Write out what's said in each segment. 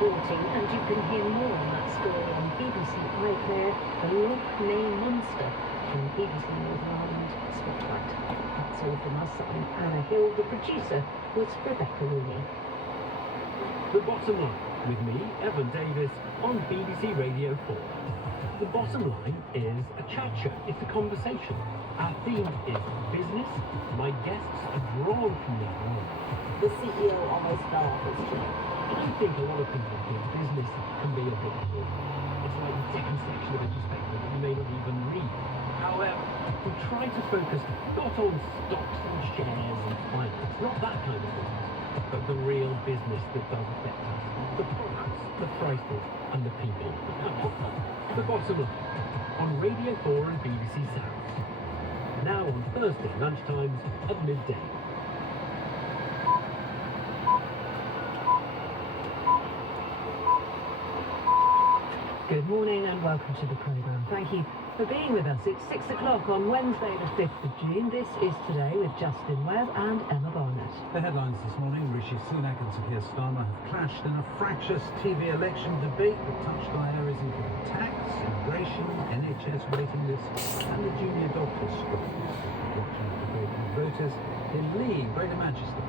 reporting, and you can hear more on that story on BBC iPlayer, the Loch Ness Monster from BBC Northern Ireland Spotlight. That's all from us. I'm Anna Hill. The producer was Rebecca Rooney. The Bottom Line, with me, Evan Davis, on BBC Radio 4. The Bottom Line is a chat show. It's a conversation. Our theme is business. My guests are drawn from their world. The CEO almost fell off his chair. I think a lot of people think business can be a bit boring. It's like the second section of a newspaper that you may not even read. However, we try to focus not on stocks and shares and finance, not that kind of business, but the real business that does affect us. The products, the prices, and the people. The Bottom Line, on Radio 4 and BBC Sounds. Now on Thursday lunchtimes at midday. Good morning and welcome to the programme. Thank you for being with us. It's 6 o'clock on Wednesday the 5th of June. This is Today with Justin Webb and Emma Barnett. The headlines this morning: Rishi Sunak and Sir Keir Starmer have clashed in a fractious TV election debate that touched on areas including tax, immigration, NHS waiting lists and the junior doctors' strike. Watching the debate with voters in Leigh, Greater Manchester.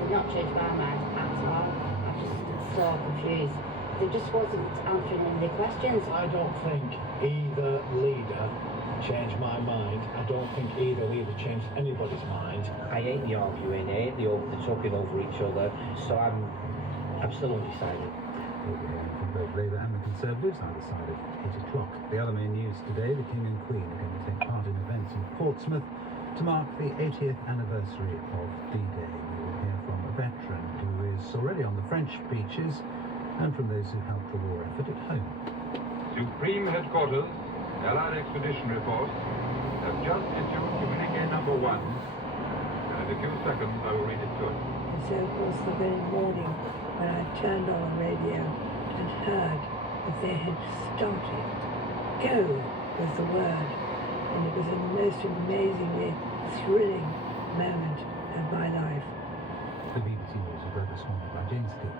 Did not change my mind at all. I just so confused. They just wasn't answering any questions. I don't think either leader changed my mind. I don't think either leader changed anybody's mind. I hate the arguing, I hate the talking over each other, so I'm still undecided. We'll be hearing from both Labour and the Conservatives either side of 8 o'clock. The other main news today: the King and Queen are going to take part in events in Portsmouth to mark the 80th anniversary of D-Day. We will hear from a veteran who is already on the French beaches, and from those who helped the war effort at home. Supreme Headquarters, Allied Expeditionary Force, have just issued communique number 1, and in a few seconds I will read it to you. And so it was the very morning when I turned on the radio and heard that they had started. Go was the word, and it was the most amazingly thrilling moment of my life. The BBC News was read this morning by James Steele.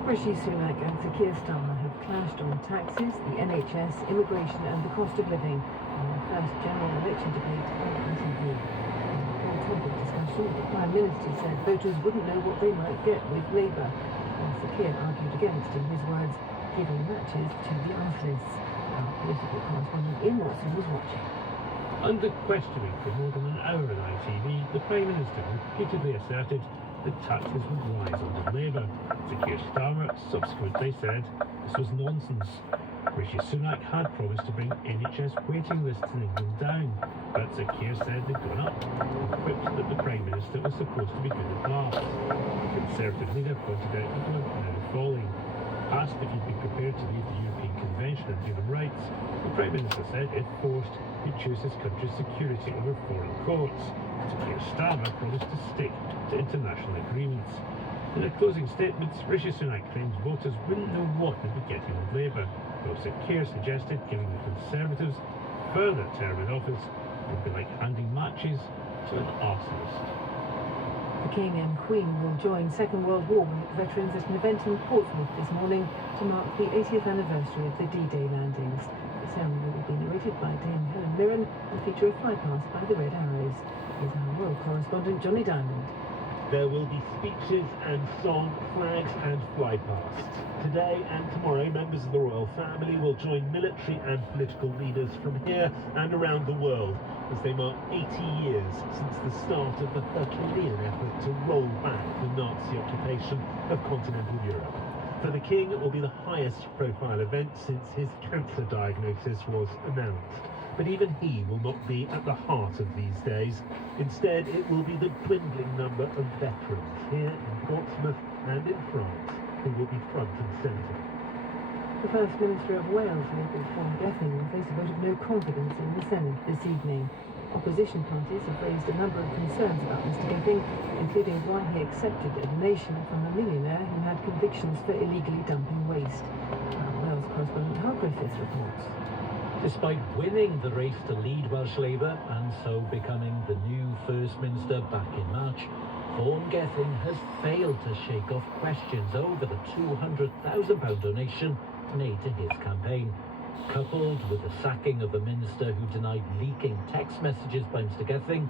Rishi Sunak and Sir Keir Starmer have clashed on taxes, the NHS, immigration and the cost of living in their first general election debate on ITV. In a full-topic discussion, the Prime Minister said voters wouldn't know what they might get with Labour, while Sir Keir argued against, in his words, giving matches to the artists. Our political correspondent Ian Watson was watching. Under questioning for more than an hour on ITV, the Prime Minister repeatedly asserted that taxes would rise under Labour. Sir Keir Starmer subsequently said this was nonsense. Rishi Sunak had promised to bring NHS waiting lists in England down, but Sir Keir said they'd gone up, and quipped that the Prime Minister was supposed to be good at maths. The Conservative leader pointed out that they were now falling. Asked if he'd be prepared to leave the European Convention on Human Rights, the Prime Minister said if forced, he'd choose his country's security over foreign courts. Sir Keir Starmer promised to stick to international agreements. In their closing statements, Rishi Sunak claims voters wouldn't know what they'd be getting with Labour, while Sir Keir suggested giving the Conservatives further term in office would be like handing matches to an arsonist. The King and Queen will join Second World War veterans at an event in Portsmouth this morning to mark the 80th anniversary of the D-Day landings. The ceremony will be narrated by Dame Helen Mirren and feature a flypast by the Red Arrows. Here's our royal correspondent Johnny Diamond. There will be speeches and song, flags and flypasts. Today and tomorrow, members of the royal family will join military and political leaders from here and around the world as they mark 80 years since the start of the Herculean effort to roll back the Nazi occupation of continental Europe. For the King, it will be the highest profile event since his cancer diagnosis was announced. But even he will not be at the heart of these days. Instead, it will be the dwindling number of veterans here in Portsmouth and in France who will be front and centre. The First Minister of Wales, Michael Ffonn-Gethin, will face a vote of no confidence in the Senate this evening. Opposition parties have raised a number of concerns about Mr Gethin, including why he accepted a donation from a millionaire who had convictions for illegally dumping waste. Our Wales correspondent Hal Griffiths reports. Despite winning the race to lead Welsh Labour and so becoming the new First Minister back in March, Vaughan Gething has failed to shake off questions over the £200,000 donation made to his campaign. Coupled with the sacking of a minister who denied leaking text messages by Mr Gething,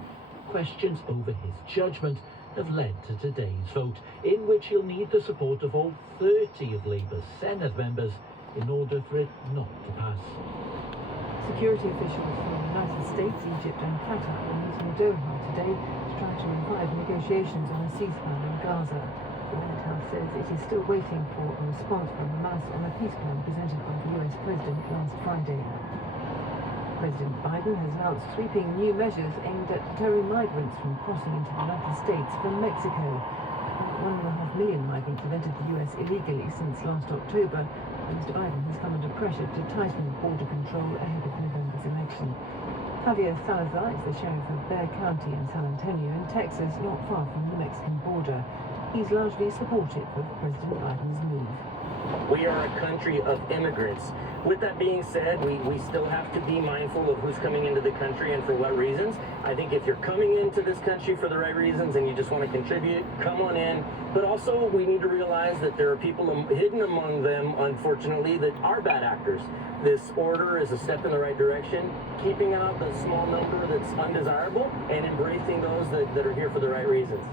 questions over his judgment have led to today's vote, in which he'll need the support of all 30 of Labour's Senate members in order for it not to pass. Security officials from the United States, Egypt and Qatar are meeting in Doha today to try to revive negotiations on a ceasefire in Gaza. The White House says it is still waiting for a response from Hamas on a peace plan presented by the US President last Friday. President Biden has announced sweeping new measures aimed at deterring migrants from crossing into the United States from Mexico. 1.5 million migrants have entered the US illegally since last October, and Mr Biden has come under pressure to tighten border control ahead of November's election. Javier Salazar is the sheriff of Bexar County in San Antonio in Texas, not far from the Mexican border. He's largely supportive of President Biden's move. We are a country of immigrants. With that being said, we still have to be mindful of who's coming into the country and for what reasons. I think if you're coming into this country for the right reasons and you just want to contribute, come on in. But also we need to realize that there are people hidden among them, unfortunately, that are bad actors. This order is a step in the right direction, keeping out the small number that's undesirable and embracing those that are here for the right reasons.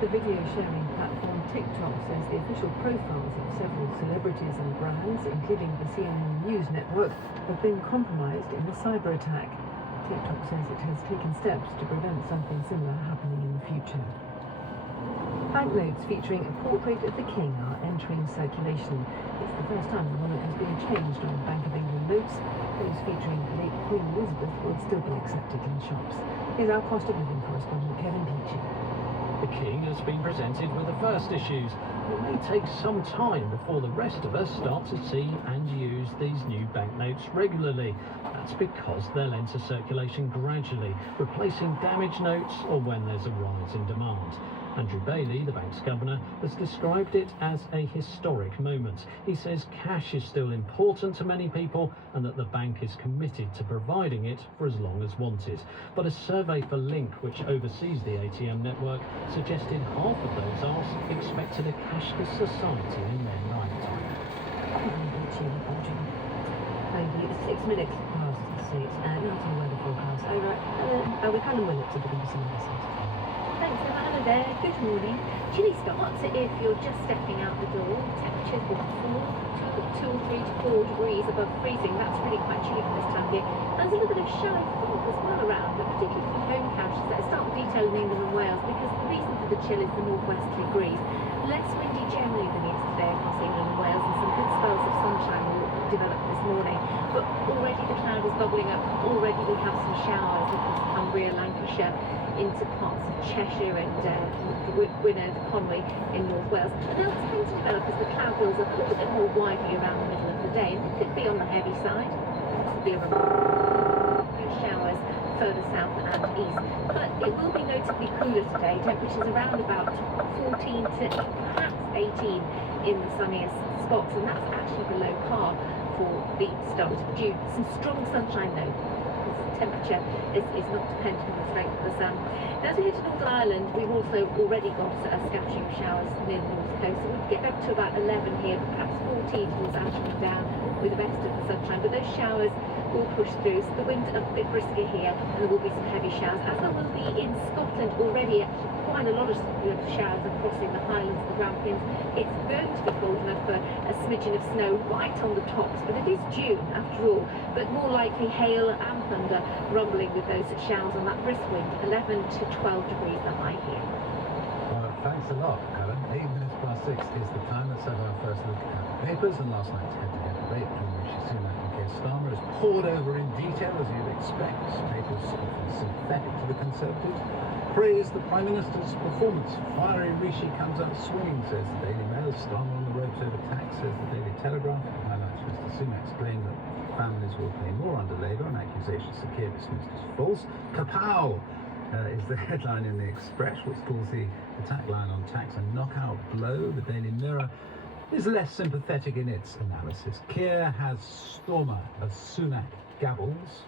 The video sharing platform TikTok says the official profiles of several celebrities and brands, including the CNN News Network, have been compromised in the cyber attack. TikTok says it has taken steps to prevent something similar happening in the future. Banknotes featuring a portrait of the King are entering circulation. It's the first time the monarch has been changed on Bank of England notes. Those featuring the late Queen Elizabeth will still be accepted in shops. Here's our cost of living correspondent Kevin Peachy. The King has been presented with the first issues. It may take some time before the rest of us start to see and use these new banknotes regularly. That's because they'll enter circulation gradually, replacing damaged notes or when there's a rise in demand. Andrew Bailey, the bank's governor, has described it as a historic moment. He says cash is still important to many people and that the bank is committed to providing it for as long as wanted. But a survey for Link, which oversees the ATM network, suggested half of those asked expected a cashless society in their lifetime. Maybe it's 6 minutes past 6. Now to the weather forecast. Over with Helen Willett of the BBC News. Thanks, Emma. There. Good morning. Chilly starts if you're just stepping out the door. Temperatures will fall 2 or 3 to 4 degrees above freezing. That's really quite chilly for this time of year. There's a little bit of shallow fog as well around, but particularly for home countries that start detailing England and Wales because the reason for the chill is the northwesterly breeze. Less windy generally than yesterday across England and Wales, and some good spells of sunshine will develop this morning. But already the cloud is bubbling up. Already we have some showers across Cumbria, Lancashire, into parts of Cheshire and Gwynedd, Conwy in North Wales. And they'll tend to develop as the cloud builds up a little bit more widely around the middle of the day. And it could be on the heavy side, possibly showers further south and east. But it will be notably cooler today. Temperatures around about 14 to perhaps 18 in the sunniest spots, and that's actually below par for the start of June. Some strong sunshine though. Temperature is not dependent on the strength of the sun. Now, as we head to Northern Ireland, we've also already got scattering showers near the north coast. So we'll get up to about 11 here, but perhaps 14 towards Ashford down with the rest of the sunshine. But those showers will push through. So the wind a bit brisker here, and there will be some heavy showers, as there will be in Scotland already. Actually, quite a lot of showers are crossing the Highlands, the Grampians. It's going to be cold enough for a smidgen of snow right on the tops, but it is June after all. But more likely hail and thunder rumbling with those showers on that brisk wind. 11 to 12 degrees the high here. Well, thanks a lot, Helen. 8 minutes past 6 is the time. Let's have our first look at the papers and last night's head-to-head debate between Rishi Sunak and Keir Starmer is poured over in detail, as you'd expect. Papers often sympathetic to the Conservatives praise the Prime Minister's performance. Fiery Rishi comes out swinging, says the Daily Mail. Starmer on the ropes over tax, says the Daily Telegraph. It highlights Mr Sunak's claim that families will pay more under Labour, and accusations that Keir dismissed as false. Kapow! Is the headline in the Express, which calls the attack line on tax a knockout blow. The Daily Mirror is less sympathetic in its analysis. Keir has Stormer as Sunak gabbles.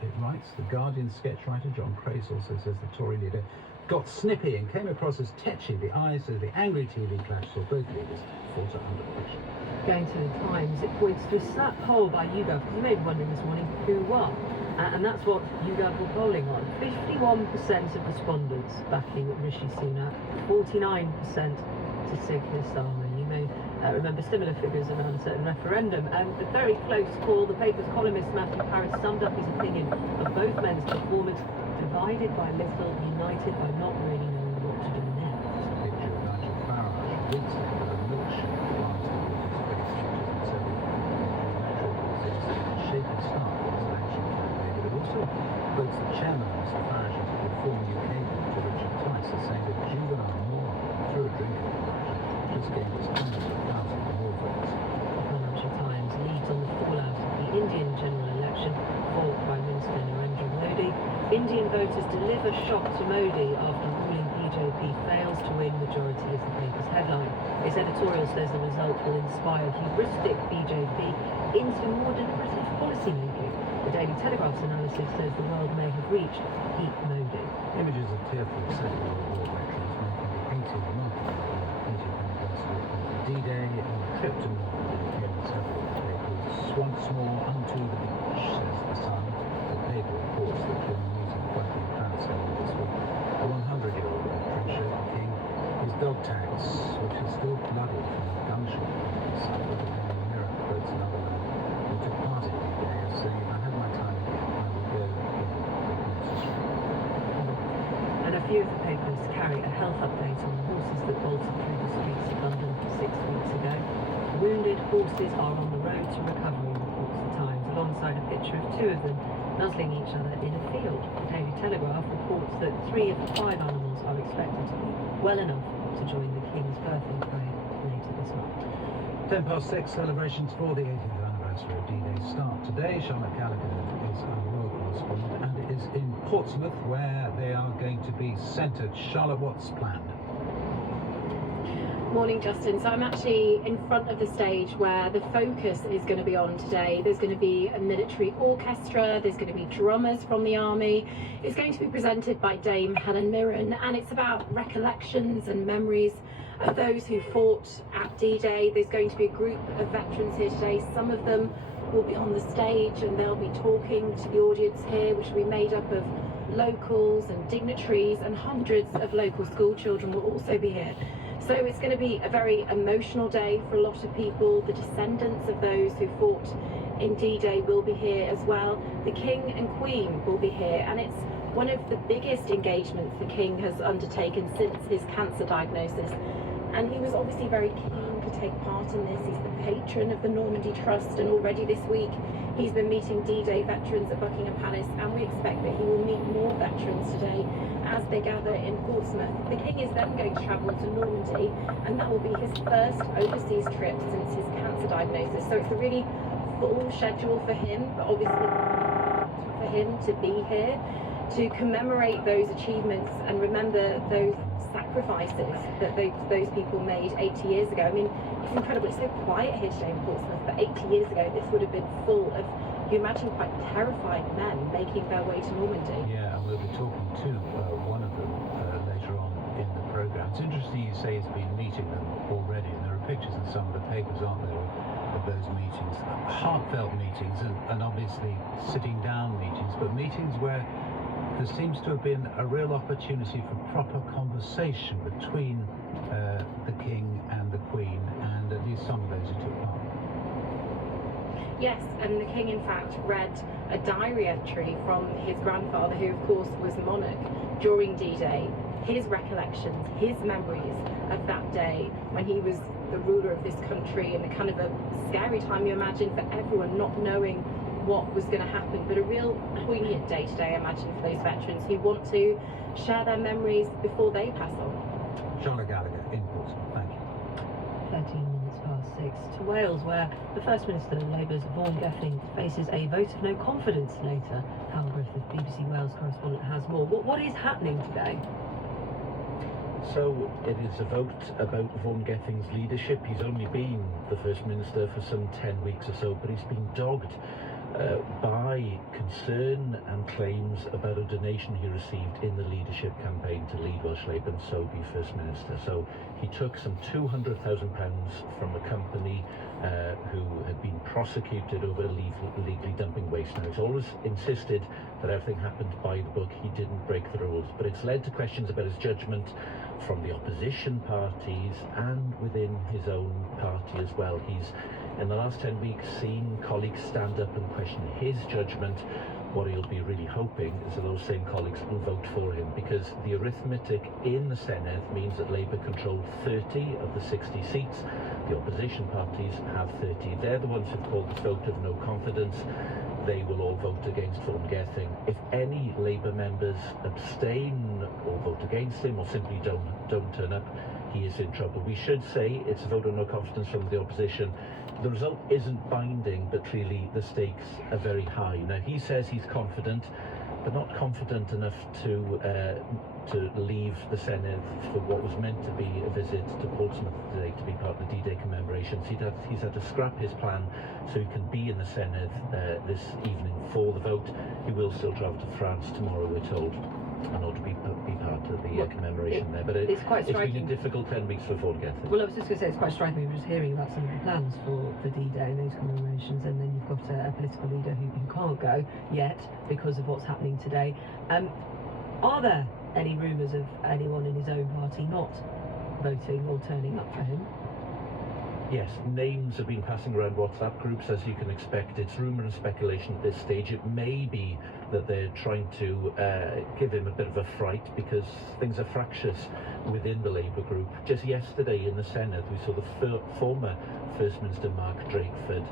It writes, the Guardian sketch writer John Crace also says the Tory leader got snippy and came across as tetchy. The eyes of the angry TV clash saw both leaders falter under pressure. Going to the Times, it points to a snap poll by YouGov, because you may be wondering this morning who won. And that's what YouGov were polling on. 51% of respondents backing Rishi Sunak, 49% to Sir Keir Starmer. You may remember similar figures around a certain referendum. And the very close call, the paper's columnist Matthew Parris summed up his opinion of both men's performance: divided by little, united by not really knowing what to do next. A picture of Nigel Farage weeks ago with a milkshake blasted with his face, which is in a shaky start for his election campaign. But it also quotes the chairman of Mr Farage's Reform UK group, Richard Tice, as saying that juvenile moron through a drinking addiction just gave us hundreds of thousands more votes. The Financial Times leads on the fallout of the Indian general election for Prime Minister Narendra Modi. Indian voters deliver shock to Modi after ruling BJP fails to win majority is the paper's headline. Its editorial says the result will inspire hubristic BJP into more deliberative policy making. The Daily Telegraph's analysis says the world may have reached peak Modi. Images of tearful Second World War veterans making the 80th anniversary of D-Day and the trip to Normandy appear in several papers. Once more unto the beach, says the Sun. The paper reports that during a meeting at Buckingham Palace earlier this week, a 100-year-old veteran showed the King his dog tags, which is still bloody from a gunshot wound. Looking in the mirror, quotes another man who took part in D-Day as saying, "If I had my time again, I would go again if necessary." And a few of the papers carry a health update on the horses that bolted through the streets of London 6 weeks ago. Wounded horses are on the road to recovery, reports the Times, alongside a picture of two of them nuzzling each other in a field. The Daily Telegraph reports that 3 of the 5 animals are expected to be well enough to join the King's birthing parade later this month. 6:10, celebrations for the 80th anniversary of D-Day start today. Charlotte Gallagher is our royal correspondent and is in Portsmouth, where they are going to be centred. Charlotte, what's planned? Morning, Justin. So I'm actually in front of the stage where the focus is going to be on today. There's going to be a military orchestra, there's going to be drummers from the army. It's going to be presented by Dame Helen Mirren, and it's about recollections and memories of those who fought at D-Day. There's going to be a group of veterans here today. Some of them will be on the stage and they'll be talking to the audience here, which will be made up of locals and dignitaries, and hundreds of local school children will also be here. So it's going to be a very emotional day for a lot of people. The descendants of those who fought in D-Day will be here as well. The King and Queen will be here, and it's one of the biggest engagements the King has undertaken since his cancer diagnosis. And he was obviously very keen to take part in this. He's the patron of the Normandy Trust, and already this week he's been meeting D-Day veterans at Buckingham Palace, and we expect that he will meet more veterans today as they gather in Portsmouth. The King is then going to travel to Normandy, and that will be his first overseas trip since his cancer diagnosis. So it's a really full schedule for him, but obviously for him to be here to commemorate those achievements and remember those sacrifices that those people made 80 years ago. I mean, it's incredible. It's so quiet here today in Portsmouth, but 80 years ago this would have been full of, you imagine, quite terrified men making their way to Normandy. Yeah, and we'll be talking to one of them later on in the programme. It's interesting you say he's been meeting them already, and there are pictures in some of the papers, aren't there, of those meetings, heartfelt meetings, and obviously sitting down meetings, but meetings where there seems to have been a real opportunity for proper conversation between the King and the Queen, and at least some of those who took part. Yes, and the King in fact read a diary entry from his grandfather, who of course was monarch during D-Day, his recollections, his memories of that day when he was the ruler of this country, and a kind of a scary time, you imagine, for everyone, not knowing what was going to happen, but a real poignant day today, I imagine, for those veterans who want to share their memories before they pass on. Charlotte Gallagher in Portsmouth, thank you. 13 minutes past 6 to Wales, where the First Minister, Labour's Vaughan Gething, faces a vote of no confidence later. Hal Griffith, BBC Wales correspondent, has more. What is happening today? So it is a vote about Vaughan Gething's leadership. He's only been the First Minister for some 10 weeks or so, but he's been dogged by concern and claims about a donation he received in the leadership campaign to lead Welsh Labour and so be First Minister. So he took some £200,000 from a company who had been prosecuted over illegally dumping waste. Now, he's always insisted that everything happened by the book. He didn't break the rules, but it's led to questions about his judgment from the opposition parties and within his own party as well. He's, in the last 10 weeks, seen colleagues stand up and question his judgment. What he'll be really hoping is that those same colleagues will vote for him, because the arithmetic in the Senedd means that Labour control 30 of the 60 seats. The opposition parties have 30. They're the ones who've called the vote of no confidence. They will all vote against Vaughan Gething. If any Labour members abstain or vote against him or simply don't turn up, he is in trouble. We should say it's a vote of no confidence from the opposition. The result isn't binding, but clearly the stakes are very high. Now, he says he's confident, but not confident enough to leave the Senedd for what was meant to be a visit to Portsmouth today to be part of the D-Day commemorations. He's had to scrap his plan so he can be in the Senedd this evening for the vote. He will still travel to France tomorrow, we're told, and not to be part of the commemoration there. But it's quite striking. It's been a difficult 10 weeks for Vaughan Gething. Well, I was just going to say, it's quite striking. We were just hearing about some of the plans for D-Day and those commemorations, and then you've got a political leader who can't go yet because of what's happening today. Are there any rumours of anyone in his own party not voting or turning up for him? Yes, names have been passing around WhatsApp groups, as you can expect. It's rumour and speculation at this stage. It may be that they're trying to give him a bit of a fright because things are fractious within the Labour group. Just yesterday in the Senedd, we saw the former First Minister Mark Drakeford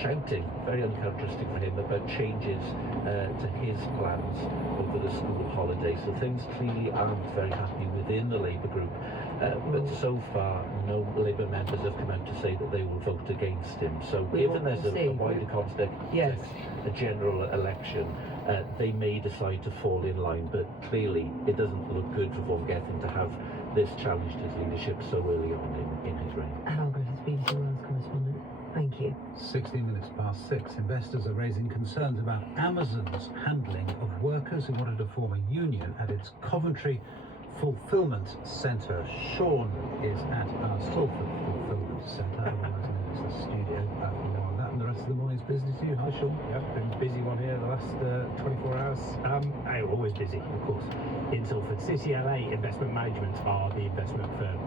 shouting, very uncharacteristic for him, about changes to his plans over the school holidays. So things clearly aren't very happy within the Labour group. But so far, no Labour members have come out to say that they will vote against him. So given there's a wider context, a general election, they may decide to fall in line. But clearly, it doesn't look good for Vaughan Gething to have this challenge to his leadership so early on in his reign. Alan Griffiths, BBC Wales correspondent. Thank you. 16 minutes past 6. Investors are raising concerns about Amazon's handling of workers who wanted to form a union at its Coventry Fulfilment Centre. Sean is at our Salford Fulfilment Centre, otherwise known as the studio. For more on that and the rest of the morning's business to you. Hi, Sean. Yeah, been a busy one here the last 24 hours. Always busy, of course, in Salford. CCLA Investment Management are the investment firm,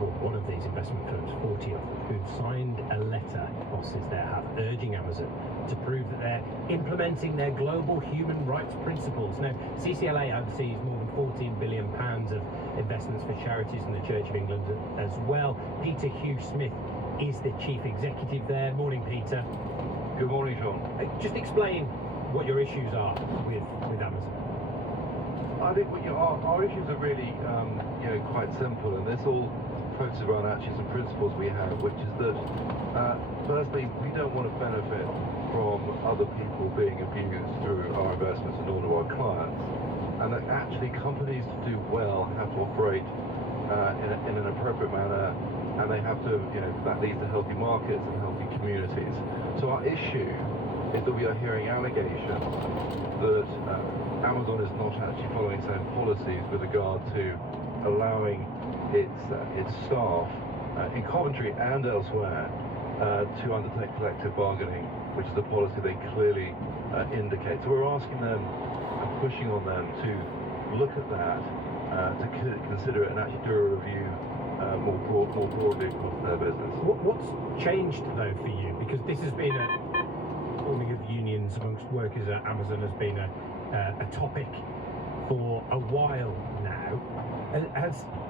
one of these investment firms, 40 of them, who've signed a letter, bosses there have, urging Amazon to prove that they're implementing their global human rights principles. Now, CCLA oversees more than £14 billion of investments for charities and the Church of England as well. Peter Hughes-Smith is the chief executive there. Morning, Peter. Good morning, Sean. Just explain what your issues are with Amazon. I think our issues are really quite simple, and this all focuses around actually some principles we have, which is that firstly, we don't want to benefit from other people being abused through our investments and all of our clients, and that actually companies to do well have to operate in an appropriate manner, and they have to, that leads to healthy markets and healthy communities. So our issue is that we are hearing allegations that Amazon is not actually following sound policies with regard to allowing its staff in Coventry and elsewhere to undertake collective bargaining, which is a policy they clearly indicate. So we're asking them and pushing on them to look at that, to consider it and actually do a review more broadly across their business. What's changed though for you? Because this has been forming of unions amongst workers at Amazon has been a topic for a while now.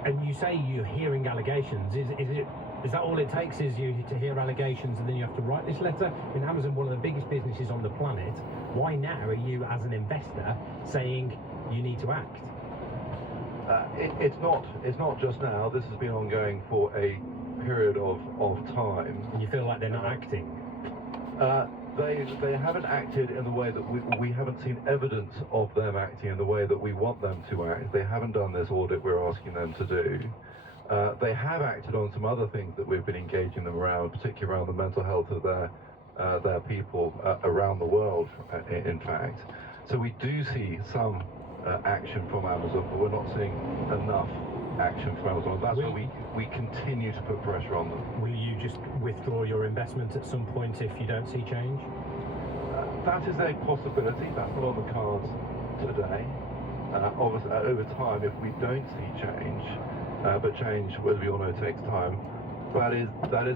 And you say you're hearing allegations. Is that all it takes, is you to hear allegations and then you have to write this letter? In Amazon, one of the biggest businesses on the planet, why now are you as an investor saying you need to act? It's not just now. This has been ongoing for a period of time. And you feel like they're not acting? They haven't acted in the way that we haven't seen evidence of them acting in the way that we want them to act. They haven't done this audit we're asking them to do. They have acted on some other things that we've been engaging them around, particularly around the mental health of their their people around the world, in fact. So we do see some action from Amazon, but we're not seeing enough action from Amazon. That's why we continue to put pressure on them. Will you just withdraw your investment at some point if you don't see change? That is a possibility. That's not on the cards today. Obviously, over time, if we don't see change, but change, as we all know, takes time, that is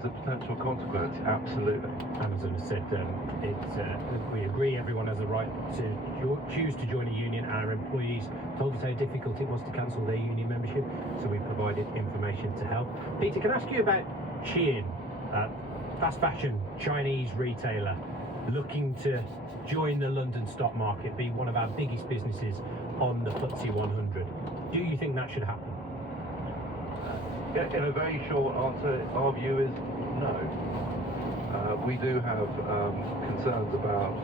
a potential consequence, absolutely. Amazon has said we agree everyone has a right to choose to join a union. Our employees told us how difficult it was to cancel their union membership, so we provided information to help. Peter, can I ask you about Shein, fast fashion Chinese retailer, looking to join the London stock market, be one of our biggest businesses on the FTSE 100. Do you think that should happen? In a very short answer, our view is no. We do have concerns about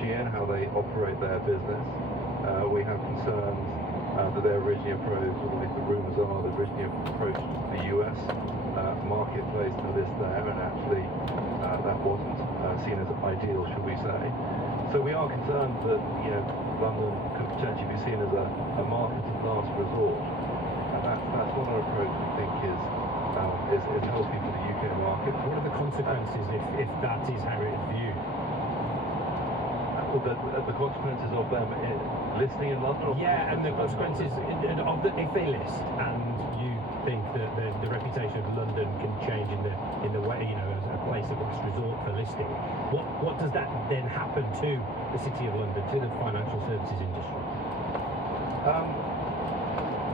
Shein, how they operate their business. We have concerns that they're originally approached, or the rumours are they're originally approached the US marketplace to list there, and actually that wasn't seen as ideal, should we say. So we are concerned that London could potentially be seen as a market of last resort. That's not an approach we think is healthy for the UK market. What are the consequences if that is how it is viewed? Well, the consequences of them listing in London? Yeah, and the consequences of if they list, and you think that the reputation of London can change in the way, as a place of last resort for listing. What does that then happen to the City of London, to the financial services industry?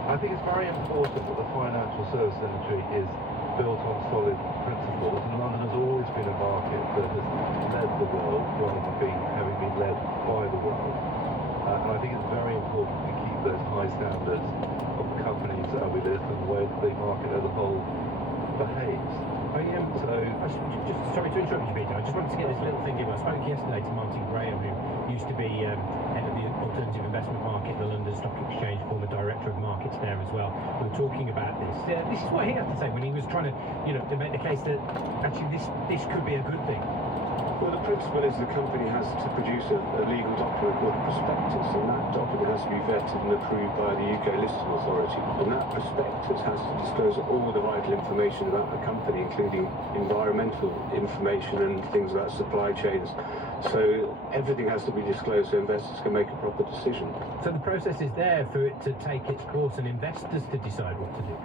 I think it's very important that the financial service industry is built on solid principles, and London has always been a market that has led the world rather than having been led by the world. And I think it's very important to keep those high standards of the companies we list and the way that the market as a whole behaves. Sorry to interrupt you, Peter. I just wanted to get this little thing in. I spoke yesterday to Martin Graham, who used to be head of the alternative investment market, the London Stock Exchange, former director of markets there as well. We were talking about this. This is what he had to say when he was trying to, to make the case that actually this could be a good thing. Well, the principle is the company has to produce a legal document called a prospectus, and that document has to be vetted and approved by the UK Listing Authority. And that prospectus has to disclose all the vital information about the company, including environmental information and things about supply chains. So everything has to be disclosed so investors can make a proper decision. So the process is there for it to take its course and investors to decide what to do.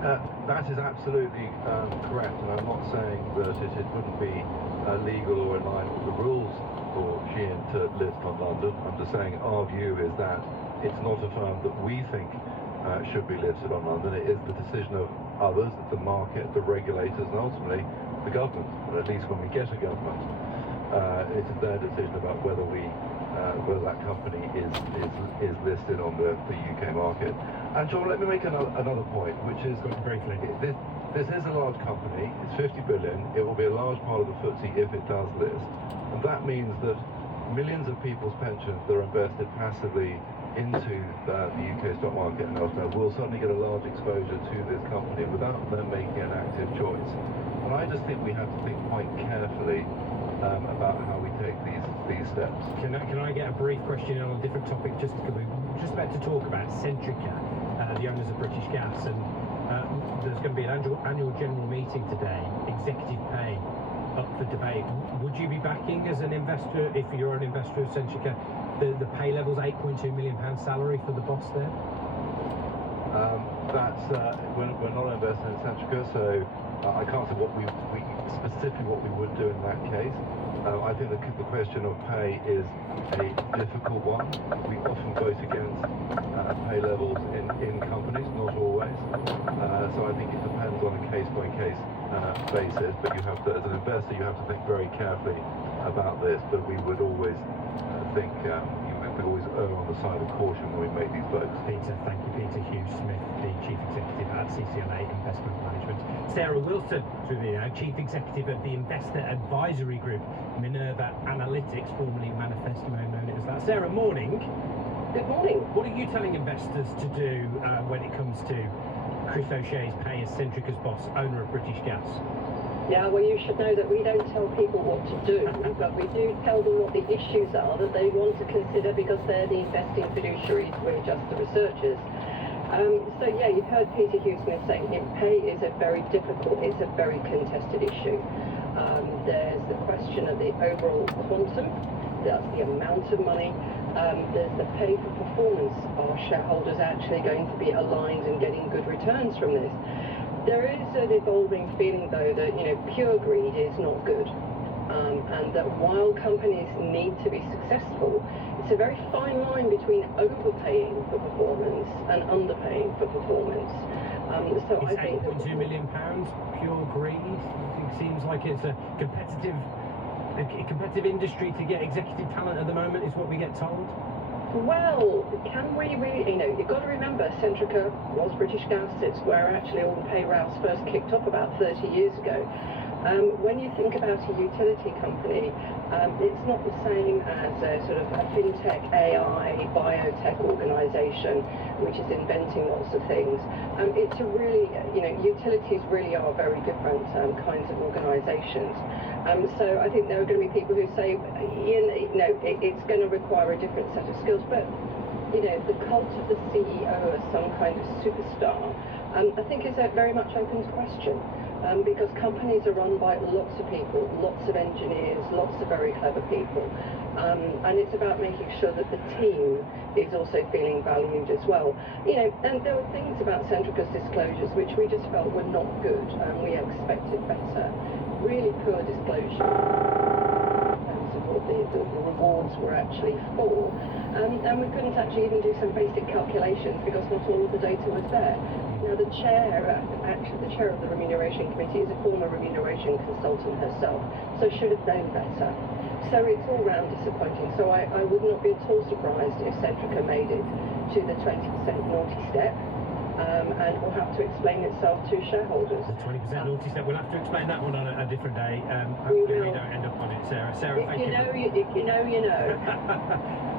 That is absolutely correct, and I'm not saying that it wouldn't be legal or in line with the rules for Shein to list on London. I'm just saying our view is that it's not a firm that we think should be listed on London. It is the decision of others, the market, the regulators, and ultimately the government, or at least when we get a government. It is their decision about whether that company is listed on the UK market. And John, let me make another point, which is briefly. This is a large company. It's 50 billion. It will be a large part of the FTSE if it does list, and that means that millions of people's pensions that are invested passively into the UK stock market and elsewhere will suddenly get a large exposure to this company without them making an active choice. And I just think we have to think quite carefully about how we take these steps. Can I get a brief question on a different topic? We're just about to talk about Centrica, the owners of British Gas, and there's going to be an annual general meeting today. Executive pay up for debate. Would you be backing as an investor, if you're an investor of Centrica, the pay level's £8.2 million salary for the boss there? We're not investing in Centrica, so I can't say specifically what we would do in that case. I think the question of pay is a difficult one. We often vote against pay levels in companies, not always. So I think it depends on a case-by-case basis. But you have to, as an investor, you have to think very carefully about this. But we would always think we always err on the side of caution when we make these votes. Peter, thank you. Peter Hughes-Smith, the Chief Executive at CCLA Investment Management. Sarah Wilson, Chief Executive of the Investor Advisory Group, Minerva Analytics, formerly Manifest, you may have known it as that. Sarah, morning. Good morning. What are you telling investors to do when it comes to Chris O'Shea's pay as Centrica's boss, owner of British Gas? Yeah, well, you should know that we don't tell people what to do, but we do tell them what the issues are that they want to consider because they're the investing fiduciaries, we're just the researchers. So yeah, you've heard Peter Hughes-Smith saying pay is a very difficult, it's a very contested issue. There's the question of the overall quantum, that's the amount of money. There's the pay for performance. Are shareholders actually going to be aligned and getting good returns from this? There is an evolving feeling, though, that pure greed is not good, and that while companies need to be successful, it's a very fine line between overpaying for performance and underpaying for performance. So Is I think £8.2 million pure greed? It seems like it's a competitive industry to get executive talent at the moment, is what we get told. Well, can we really, you've got to remember, Centrica was British Gas. It's where actually all the pay routes first kicked off about 30 years ago. When you think about a utility company, it's not the same as a sort of a fintech, AI, biotech organisation, which is inventing lots of things. It's a really, utilities really are very different kinds of organisations. So I think there are going to be people who say, it's going to require a different set of skills, but the cult of the CEO as some kind of superstar, I think is a very much open question. Because companies are run by lots of people, lots of engineers, lots of very clever people. And it's about making sure that the team is also feeling valued as well. And there were things about Centrica's disclosures which we just felt were not good, and we expected better. Really poor disclosure in terms of what the rewards were actually for. And we couldn't actually even do some basic calculations because not all of the data was there. Now, the chair of the Remuneration Committee is a former remuneration consultant herself, so should have known better. So it's all round disappointing. So I would not be at all surprised if Centrica made it to the 20% naughty step, and will have to explain itself to shareholders. The 20% naughty step, we'll have to explain that one on a different day. Hopefully we don't end up on it, Sarah. Sarah, thank you. If you know, you know.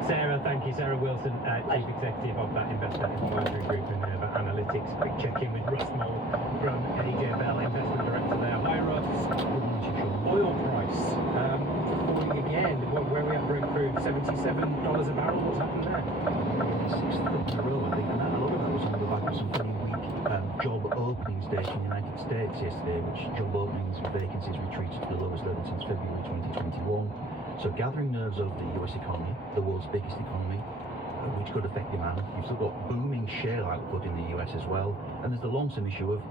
Sarah, thank you. Sarah Wilson, Chief Executive of that Investor Advisory Group and Analytics. Quick check-in with Russ Moll from AJ Bell, Investment Director there. Hi, Russ. Oil price falling again. Where we at, Brent crude? $77 a barrel. What's happened there? Sixth in a row, I think, and a lot of that was on the back of some pretty weak job openings data in the United States yesterday, which job openings with vacancies retreated to the lowest level since February 2021. So gathering nerves over the US economy, the world's biggest economy, which could affect demand. You've still got booming shale output in the US as well, and there's the long-term issue of,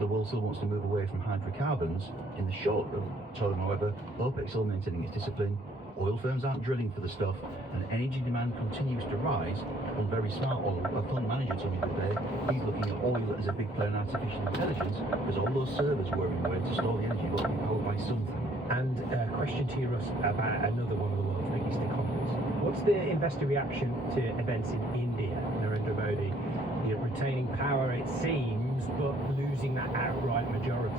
the world still wants to move away from hydrocarbons. In the short term, however, OPEC still maintaining its discipline. Oil firms aren't drilling for the stuff, and energy demand continues to rise. One very smart fund manager told me the other day, he's looking at oil as a big player in artificial intelligence, because all those servers whirring away to store the energy got to be powered by something. And a question to you, Russ, about another one of the world's biggest economies. What's the investor reaction to events in India? Narendra Modi retaining power, it seems, but losing that outright majority.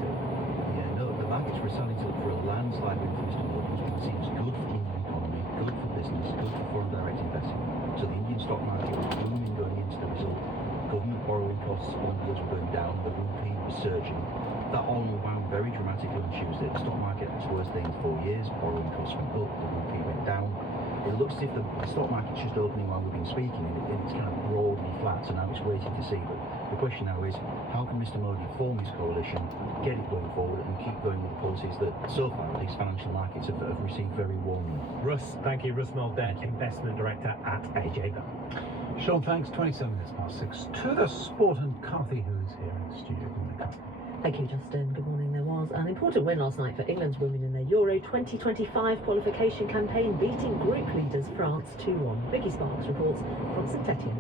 Yeah, no, the markets were starting to look for a landslide win for Mr. Modi, which seems good for the Indian economy, good for business, good for foreign direct investment. So the Indian stock market was booming going into the result. Government borrowing costs, bond yields were going down, the rupee was surging. That all unwound very dramatically on Tuesday. The stock market had its worst day in 4 years, borrowing costs went up, the rupee went down. It looks as if the stock market's just opening while we've been speaking, and it's kind of broadly flat, so now it's waiting to see. But the question now is, how can Mr. Modi form his coalition, get it going forward, and keep going with the policies that, so far, these financial markets have received very warmly? Russ, thank you. Russ Moll, Investment Director at AJ Bell. Sean, thanks. 27 minutes past 6 to the sport, and Carthy, who is here in the studio. Thank you, Justin. Good morning. There was an important win last night for England's women in their Euro 2025 qualification campaign, beating group leaders France 2-1. Vicky Sparks reports from St Etienne.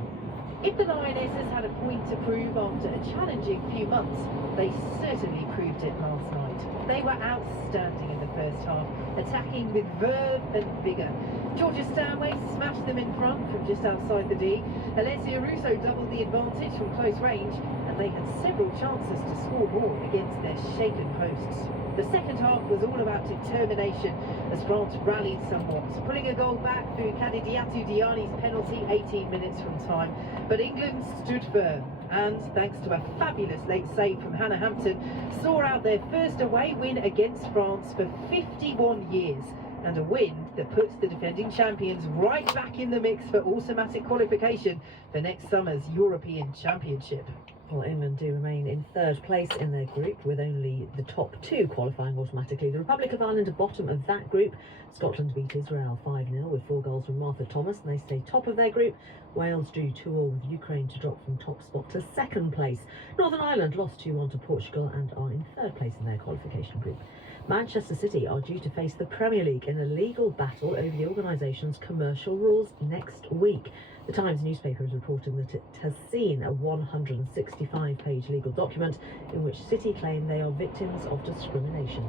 If the Lionesses had a point to prove after a challenging few months, they certainly proved it last night. They were outstanding in the first half, attacking with verve and vigour. Georgia Stanway smashed them in front from just outside the D. Alessia Russo doubled the advantage from close range, and they had several chances to score more against their shaken hosts. The second half was all about determination as France rallied somewhat, pulling a goal back through Kadidiatou Diani's penalty 18 minutes from time. But England stood firm. and, thanks to a fabulous late save from Hannah Hampton, saw out their first away win against France for 51 years, and a win that puts the defending champions right back in the mix for automatic qualification for next summer's European Championship. Well, England do remain in third place in their group, with only the top two qualifying automatically. The Republic of Ireland are bottom of that group. Scotland beat Israel 5-0 with 4 goals from Martha Thomas, and they stay top of their group. Wales drew 2-2 with Ukraine to drop from top spot to second place. Northern Ireland lost 2-1 to Portugal and are in third place in their qualification group. Manchester City are due to face the Premier League in a legal battle over the organisation's commercial rules next week. The Times newspaper is reporting that it has seen a 165-page legal document in which City claim they are victims of discrimination.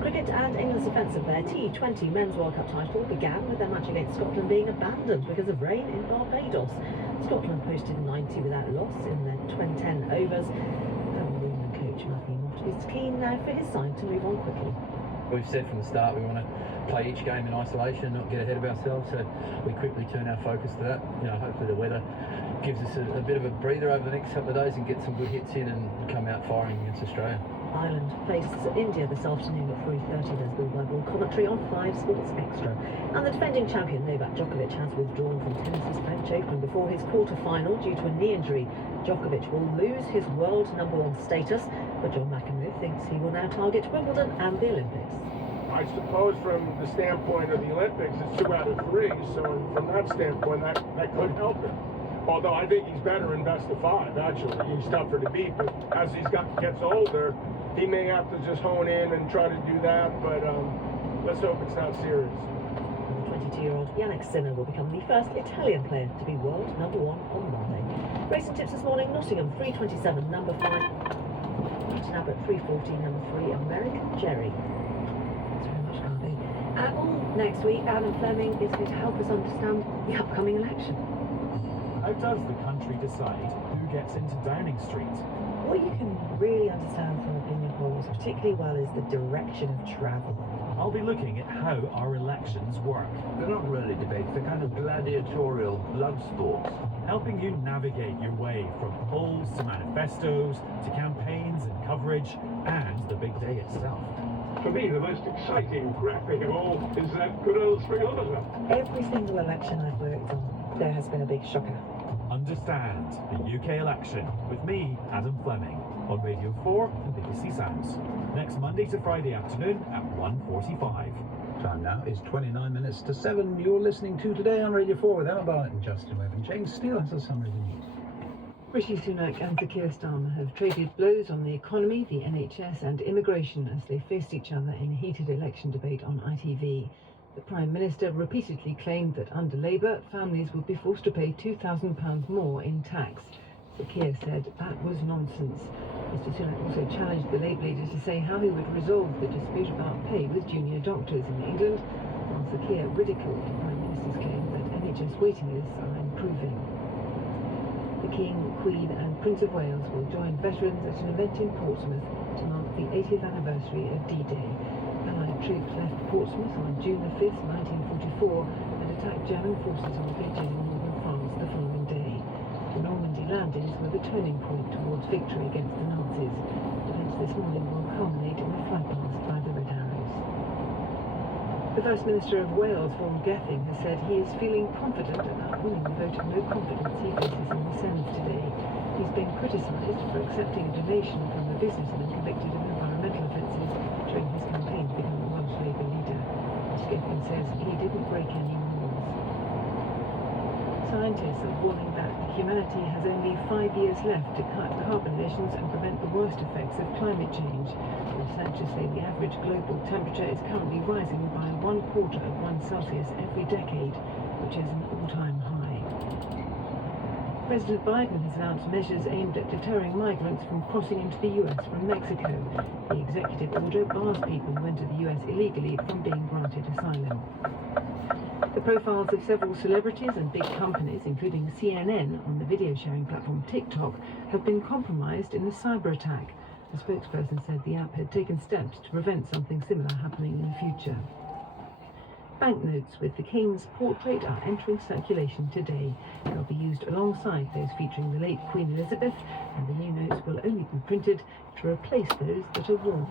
Cricket and England's defence of their T20 Men's World Cup title began with their match against Scotland being abandoned because of rain in Barbados. Scotland posted 90 without loss in their 10 overs. The England coach Matthew Mott is keen now for his side to move on quickly. We've said from the start we want to play each game in isolation, not get ahead of ourselves, so we quickly turn our focus to that. You know, hopefully the weather gives us a bit of a breather over the next couple of days and get some good hits in and come out firing against Australia. Ireland face India this afternoon at 3:30. There's ball-by-ball commentary on 5 Sports Extra. And the defending champion Novak Djokovic has withdrawn from tennis's French Open before his quarter-final due to a knee injury. Djokovic will lose his world #1 status, but John McEnroe thinks he will now target Wimbledon and the Olympics. I suppose from the standpoint of the Olympics, it's 2 out of 3, so from that standpoint, that could help him. Although I think he's better in best of 5, actually. He's tougher to beat, but as gets older, he may have to just hone in and try to do that, but let's hope it's not serious. The 22-year-old Yannick Sinner will become the first Italian player to be world #1 on Monday. Racing tips this morning: Nottingham 3:27, number 5. Newton at 3:14, number 3, American Jerry. Thanks very much, Garvey. All next week, Adam Fleming is going to help us understand the upcoming election. How does the country decide who gets into Downing Street? What you can really understand from opinion polls particularly well is the direction of travel. I'll be looking at how our elections work. They're not really debates, they're kind of gladiatorial blood sports. Helping you navigate your way from polls to manifestos to campaigns and coverage and the big day itself. For me, the most exciting graphic of all is that good old springometer. Every single election I've worked on, there has been a big shocker. Understand the UK election with me, Adam Fleming, on Radio 4 and BBC Sounds. Next Monday to Friday afternoon at 1:45. Time now is 29 minutes to 7. You're listening to Today on Radio 4 with Emma Barnett and Justin Webb. And James Steele has a summary of the news. Rishi Sunak and Sir Keir Starmer have traded blows on the economy, the NHS and immigration as they faced each other in a heated election debate on ITV. The Prime Minister repeatedly claimed that under Labour, families would be forced to pay £2,000 more in tax. Sir Keir said that was nonsense. Mr Sunak also challenged the Labour leader to say how he would resolve the dispute about pay with junior doctors in England, while Sir Keir ridiculed the Prime Minister's claim that NHS waiting lists are improving. The King, Queen and Prince of Wales will join veterans at an event in Portsmouth to mark the 80th anniversary of D-Day. Allied troops left Portsmouth on June the 5th, 1944 and attacked German forces on bridges in northern France the following day. The Normandy landings were the turning point towards victory against the Nazis. Events this morning will culminate in a flag mast by the Red Arrows. The First Minister of Wales, Vaughan Gething, has said he is feeling confident about winning the vote of no confidence he faces in the Senate today. He's been criticised for accepting a donation from a businessman convicted of environmental offences during his campaign to become the Welsh Labour leader. Mr Gething says he didn't break any rules. Scientists are warning that humanity has only 5 years left to cut carbon emissions and prevent the worst effects of climate change. Researchers say the average global temperature is currently rising by 1/4 of 1 Celsius every decade, which is an all-time high. President Biden has announced measures aimed at deterring migrants from crossing into the US from Mexico. The executive order bars people who enter the US illegally from being granted asylum. The profiles of several celebrities and big companies, including CNN on the video sharing platform TikTok, have been compromised in a cyber attack. A spokesperson said the app had taken steps to prevent something similar happening in the future. Banknotes with the King's portrait are entering circulation today. They'll be used alongside those featuring the late Queen Elizabeth, and the new notes will only be printed to replace those that are worn.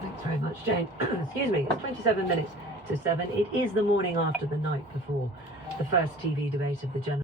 Thanks very much, Jane. Excuse me, it's 27 minutes to 7. It is the morning after the night before the first TV debate of the general